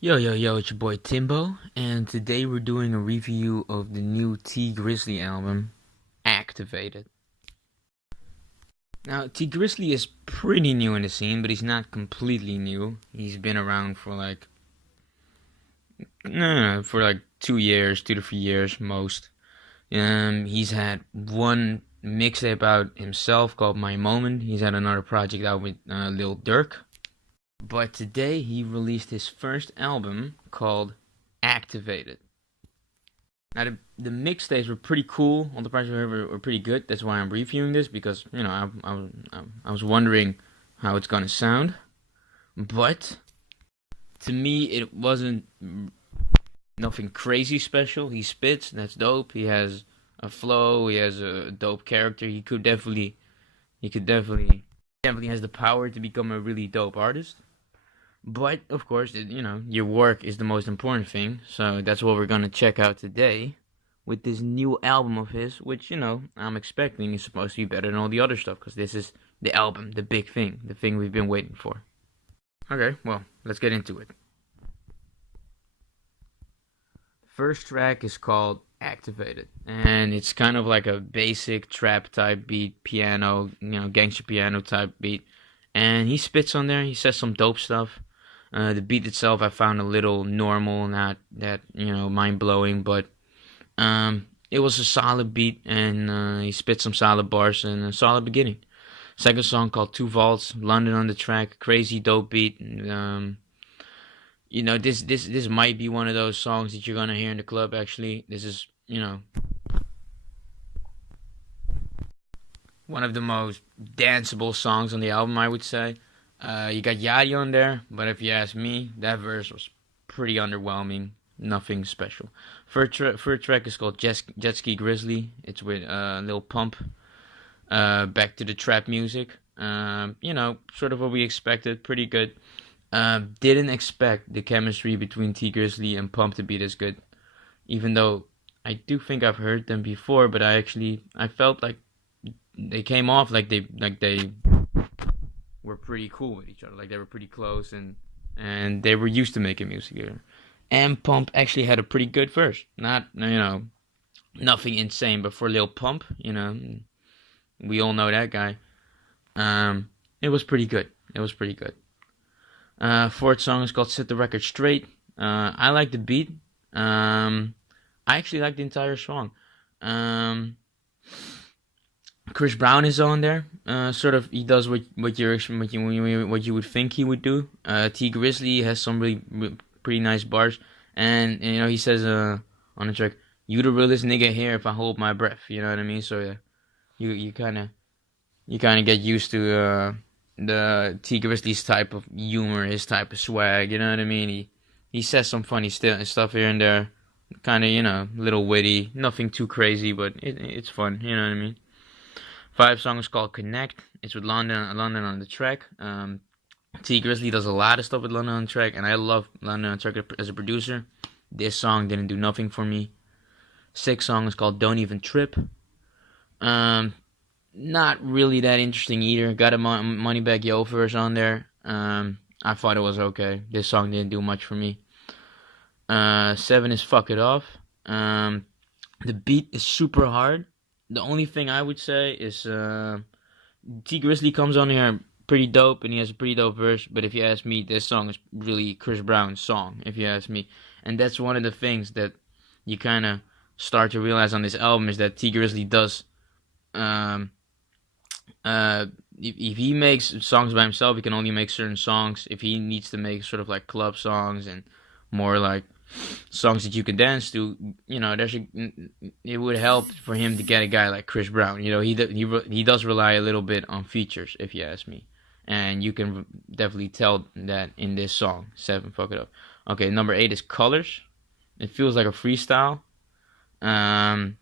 Yo, yo, yo, it's your boy Timbo, and today we're doing a review of the new T Grizzly album, Activated. Now, T Grizzly is pretty new in the scene, but he's not completely new. He's been around for like 2 years, 2 to 3 years most. He's had one mixtape out himself called My Moment. He's had another project out with Lil Durk. But today he released his first album called Activated. Now the mixtapes were pretty cool. All the projects were pretty good. That's why I'm reviewing this because I was wondering how it's gonna sound. But to me it wasn't nothing crazy special. He spits, that's dope. He has a flow. He has a dope character. He definitely has the power to become a really dope artist. But of course, your work is the most important thing. So that's what we're gonna check out today with this new album of his, which I'm expecting is supposed to be better than all the other stuff because this is the album, the big thing, the thing we've been waiting for. Okay, well, let's get into it. First track is called Activated, and it's kind of like a basic trap type beat, piano, gangster piano type beat. And he spits on there. He says some dope stuff. The beat itself I found a little normal, not that mind blowing, but it was a solid beat, and he spit some solid bars and a solid beginning. Second song called Two Vaults, London on the track, crazy dope beat. This might be one of those songs that you're gonna hear in the club. Actually, this is one of the most danceable songs on the album, I would say. You got Yachty on there, but if you ask me, that verse was pretty underwhelming. Nothing special. First track is called Jet Ski Grizzly. It's with Lil Pump. Back to the trap music. Sort of what we expected. Pretty good. Didn't expect the chemistry between T Grizzly and Pump to be this good. Even though I do think I've heard them before, but I felt like they came off like they were pretty cool with each other. Like they were pretty close and they were used to making music together. And Pump actually had a pretty good verse. Not nothing insane, but for Lil Pump, we all know that guy. It was pretty good. It was pretty good. Fourth song is called Set the Record Straight. I like the beat. I actually like the entire song. Chris Brown is on there. Sort of, he does what you would think he would do. T Grizzly has some really pretty nice bars, and he says on the track, "You the realest nigga here if I hold my breath." You know what I mean? So you kind of get used to the T Grizzly's type of humor, his type of swag. You know what I mean? He says some funny stuff here and there, kind of little witty, nothing too crazy, but it's fun. You know what I mean? Five song is called Connect. It's with London on the track. T Grizzly does a lot of stuff with London on the track, and I love London on the track as a producer. This song didn't do nothing for me. Sixth song is called Don't Even Trip. Not really that interesting either. Got a Moneybagg Yo verse on there. I thought it was okay. This song didn't do much for me. Seven is Fuck It Off. The beat is super hard. The only thing I would say is T Grizzly comes on here pretty dope, and he has a pretty dope verse. But if you ask me, this song is really Chris Brown's song, if you ask me. And that's one of the things that you kind of start to realize on this album is that T Grizzly does. If he makes songs by himself, he can only make certain songs. If he needs to make sort of like club songs and more like songs that you can dance to, it would help for him to get a guy like Chris Brown. He does rely a little bit on features, if you ask me, and you can definitely tell that in this song. Seven, Fuck It Up. Okay, number 8 is Colors. It feels like a freestyle. I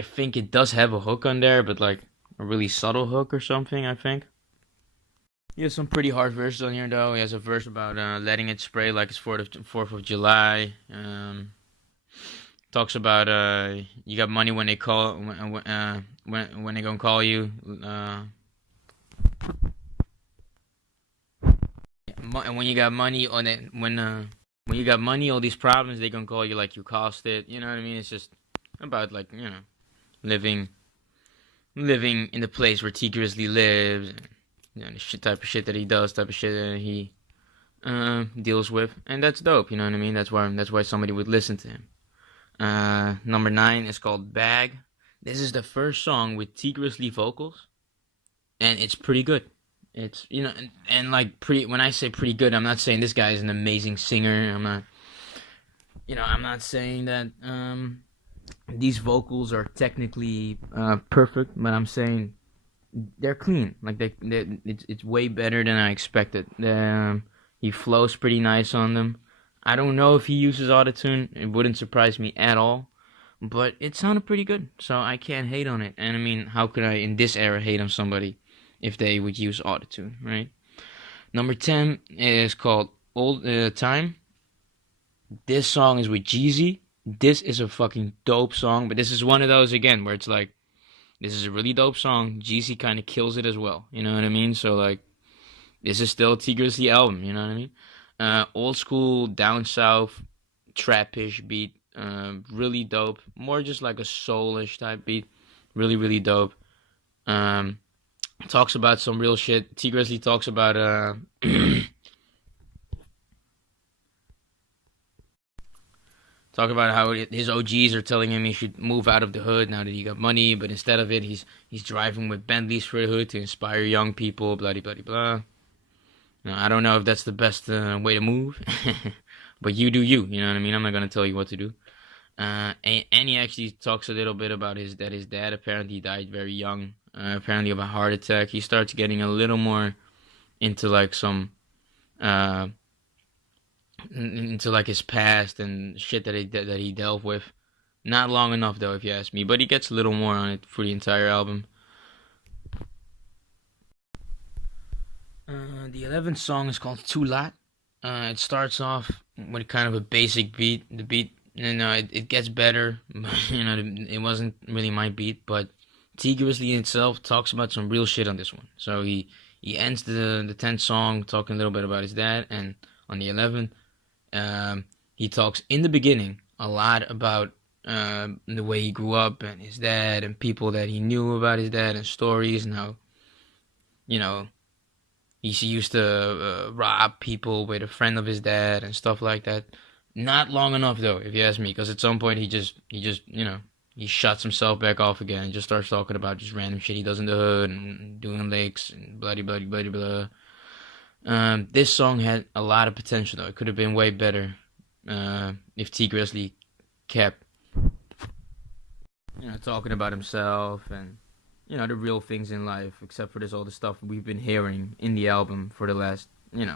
think it does have a hook on there, but like a really subtle hook or something, I think. He has some pretty hard verses on here, though. He has a verse about letting it spray like it's 4th of July. Talks about you got money when they call when they gonna call you. And when you got money on it, when When you got money, all these problems, they gonna call you like you caused it. You know what I mean? It's just about like living living in the place where T Grizzly lives, and, the shit type of shit that he does, type of shit that he deals with, and that's dope. You know what I mean? That's why somebody would listen to him. Number 9 is called Bag. This is the first song with T Grizzly vocals, and it's pretty good. It's and like pretty. When I say pretty good, I'm not saying this guy is an amazing singer. I'm not saying that these vocals are technically perfect, but I'm saying they're clean. Like it's way better than I expected. He flows pretty nice on them. I don't know if he uses autotune. It wouldn't surprise me at all. But it sounded pretty good, so I can't hate on it. And I mean, how could I in this era hate on somebody if they would use autotune, right? Number 10 is called Old Time. This song is with Jeezy. This is a fucking dope song, but this is one of those again where it's like, this is a really dope song. Jeezy kind of kills it as well. You know what I mean? So like, this is still a T Grizzly album. You know what I mean? Old school, down south, trap-ish beat. Really dope. More just like a soulish type beat. Really, really dope. Talks about some real shit. T Grizzly talks about talk about how his OGs are telling him he should move out of the hood now that he got money, but instead of it, he's driving with Bentleys for the hood to inspire young people. Blah blah blah blah. Now, I don't know if that's the best way to move, but you do you. You know what I mean? I'm not gonna tell you what to do. And he actually talks a little bit about his dad apparently died very young, apparently of a heart attack. He starts getting a little more into like some into like his past and shit that he dealt with. Not long enough though, if you ask me, but he gets a little more on it for the entire album. The 11th song is called Too Lot. It starts off with kind of a basic beat. The beat, it gets better. It wasn't really my beat, but T Grizzly itself talks about some real shit on this one. So he ends the 10th song talking a little bit about his dad, and on the 11th, he talks in the beginning a lot about the way he grew up and his dad and people that he knew about his dad and stories and how, he used to rob people with a friend of his dad and stuff like that. Not long enough though, if you ask me, because at some point he just he shuts himself back off again and just starts talking about just random shit he does in the hood and doing licks and blah blah blah blah blah. This song had a lot of potential though. It could have been way better if T Grizzly kept talking about himself and the real things in life, except for this all the stuff we've been hearing in the album for the last, like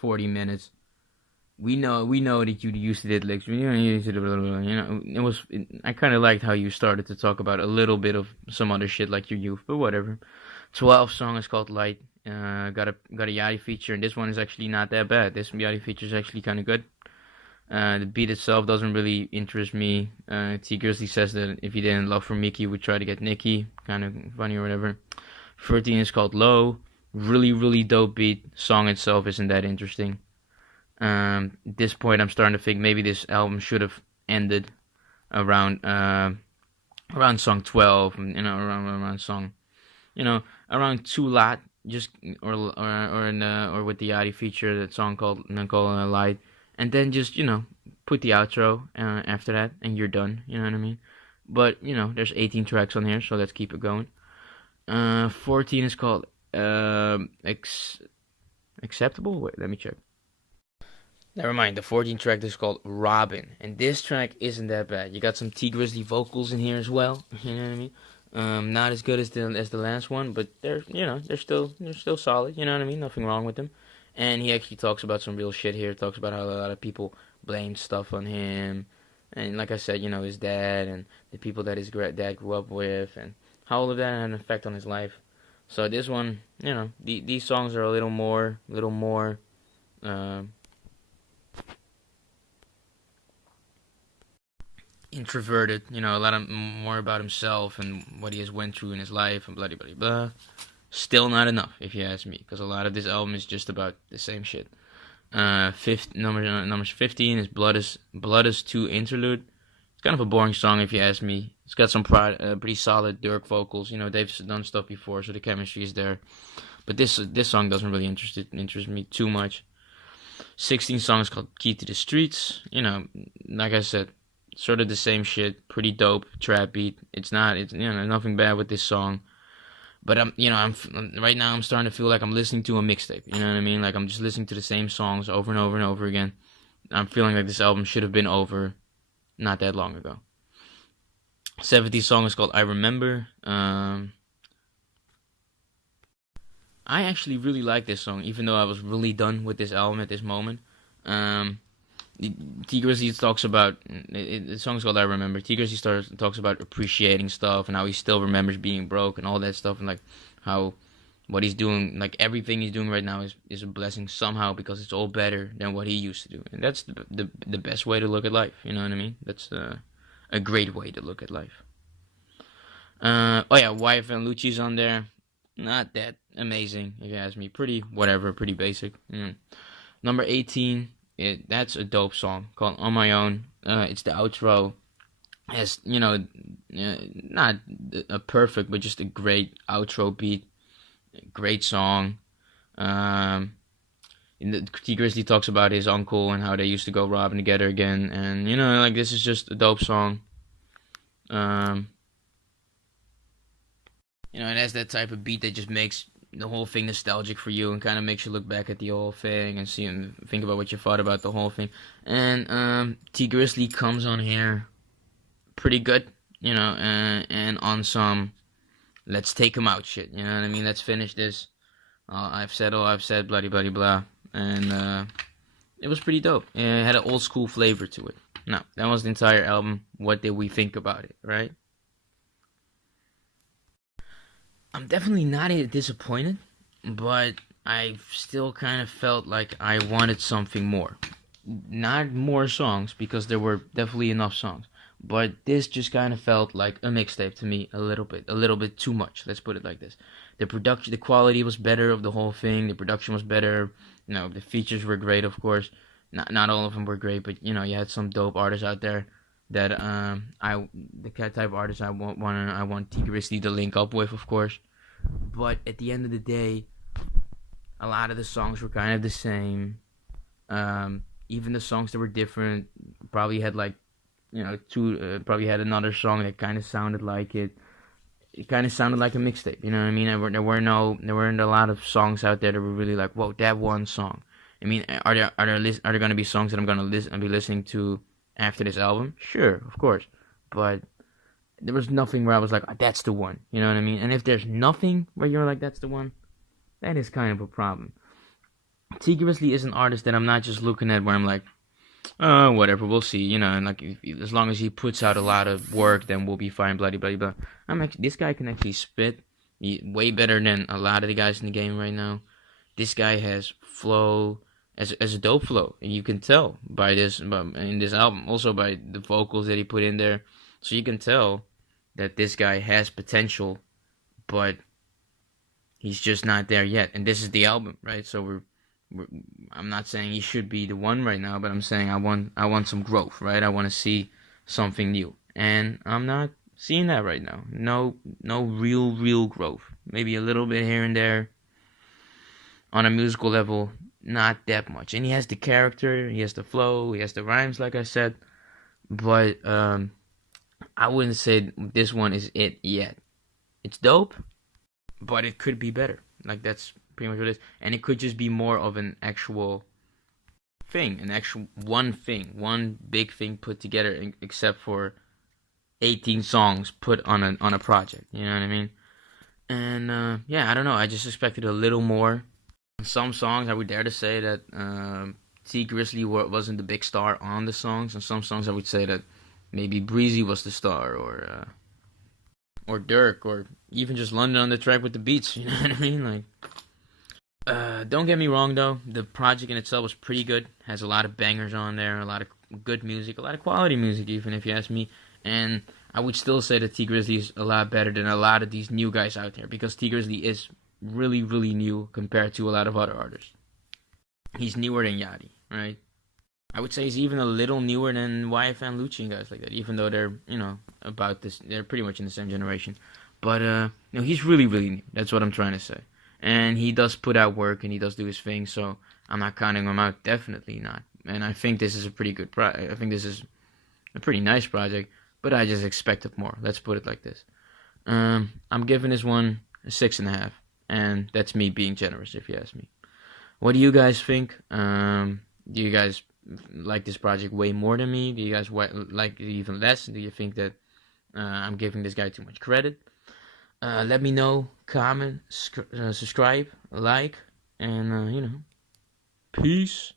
40 minutes. We know that you used to did licks. It was. I kind of liked how you started to talk about a little bit of some other shit like your youth, but whatever. 12th song is called Light. Got a Yachty feature, and this one is actually not that bad. This Yachty feature is actually kind of good. The beat itself doesn't really interest me. T Grizzly says that if he didn't love for Mickey, he would try to get Nicki. Kind of funny or whatever. 13 is called Low. Really, really dope beat. Song itself isn't that interesting. At this point, I'm starting to think maybe this album should have ended around song 12. Around song, around Too Lot. Just or with the Yachty feature, that song called Light. And then just, put the outro after that, and you're done. You know what I mean? But, there's 18 tracks on here, so let's keep it going. 14 is called Acceptable? Wait, let me check. Never mind, the 14th track is called Robin. And this track isn't that bad. You got some T Grizzly vocals in here as well. You know what I mean? Not as good as the last one, but they're still solid. You know what I mean? Nothing wrong with them. And he actually talks about some real shit here. Talks about how a lot of people blame stuff on him. And like I said, his dad and the people that his dad grew up with. And how all of that had an effect on his life. So this one, these songs are a little more introverted. A lot more about himself and what he has went through in his life and blah, blah, blah, blah. Still not enough, if you ask me, because a lot of this album is just about the same shit. Number 15 is Blood is 2 Interlude. It's kind of a boring song if you ask me. It's got some pretty solid Dirk vocals. You know, they've done stuff before, so the chemistry is there. But this song doesn't really interest me too much. 16 song is called Key to the Streets. You know, like I said, sort of the same shit. Pretty dope trap beat. It's nothing bad with this song. But I'm right now I'm starting to feel like I'm listening to a mixtape. You know what I mean? Like I'm just listening to the same songs over and over and over again. I'm feeling like this album should have been over not that long ago. 70 song is called I Remember. I actually really like this song, even though I was really done with this album at this moment. T Grizzly talks about the song's called I Remember. T Grizzly talks about appreciating stuff and how he still remembers being broke and all that stuff, and like how what he's doing, like everything he's doing right now is a blessing somehow because it's all better than what he used to do, and that's the best way to look at life. You know what I mean? That's a great way to look at life. Oh yeah, Wife and Lucci's on there. Not that amazing, if you ask me. Pretty whatever, pretty basic. Number 18, that's a dope song called On My Own. It's the outro. Has, not a perfect, but just a great outro beat. Great song. T Grizzly talks about his uncle and how they used to go robbing together again. And, like this is just a dope song. It has that type of beat that just makes the whole thing nostalgic for you and kind of makes you look back at the whole thing and see and think about what you thought about the whole thing. And T Grizzly comes on here pretty good, and on some let's take him out shit. You know what I mean? Let's finish this. I've said all I've said, bloody bloody blah. And it was pretty dope. It had an old school flavor to it. No, that was the entire album. What did we think about it, right? I'm definitely not disappointed, but I still kind of felt like I wanted something more. Not more songs, because there were definitely enough songs, but this just kind of felt like a mixtape to me a little bit too much. Let's put it like this. The quality was better of the whole thing. The production was better. The features were great, of course. Not all of them were great, but you had some dope artists out there that the type of artists I want T Grizzly to link up with, of course. But at the end of the day, a lot of the songs were kind of the same. Even the songs that were different probably had probably had another song that kind of sounded like it. It kind of sounded like a mixtape. You know what I mean? There weren't a lot of songs out there that were really like, whoa, that one song. I mean, are there going to be songs that I'm going to be listening to after this album? Sure, of course, but there was nothing where I was like, oh, that's the one. You know what I mean? And if there's nothing where you're like, that's the one, that is kind of a problem. T Grizzly is an artist that I'm not just looking at where I'm like, oh, whatever, we'll see. And like as long as he puts out a lot of work, then we'll be fine. Bloody blah blah. This guy can actually spit way better than a lot of the guys in the game right now. This guy has flow. As a dope flow, and you can tell by in this album, also by the vocals that he put in there, so you can tell that this guy has potential, but he's just not there yet. And this is the album, right? So I'm not saying he should be the one right now, but I'm saying I want some growth, right? I want to see something new, and I'm not seeing that right now. No real growth. Maybe a little bit here and there on a musical level. Not that much. And he has the character, he has the flow, he has the rhymes, like I said. But I wouldn't say this one is it yet. It's dope, but it could be better. Like, that's pretty much what it is. And it could just be more of an actual thing. One big thing put together, except for 18 songs put on a project. You know what I mean? And I don't know. I just expected a little more. Some songs, I would dare to say that T Grizzly wasn't the big star on the songs, and some songs I would say that maybe Breezy was the star, or Dirk, or even just London on the track with the beats. You know what I mean? Like, don't get me wrong though, the project in itself was pretty good. Has a lot of bangers on there, a lot of good music, a lot of quality music, even if you ask me. And I would still say that T Grizzly is a lot better than a lot of these new guys out there, because T Grizzly is really new compared to a lot of other artists. He's newer than Yachty, right? I would say he's even a little newer than YFN Lucci and guys like that, even though they're, about this, they're pretty much in the same generation. But, he's really, really new. That's what I'm trying to say. And he does put out work and he does do his thing, so I'm not counting him out. Definitely not. And I think this is a pretty good I think this is a pretty nice project, but I just expected more. Let's put it like this. I'm giving this one a 6.5, and that's me being generous, if you ask me. What do you guys think? Do you guys like this project way more than me? Do you guys like it even less? Do you think that I'm giving this guy too much credit? Let me know, comment, subscribe, like, and peace.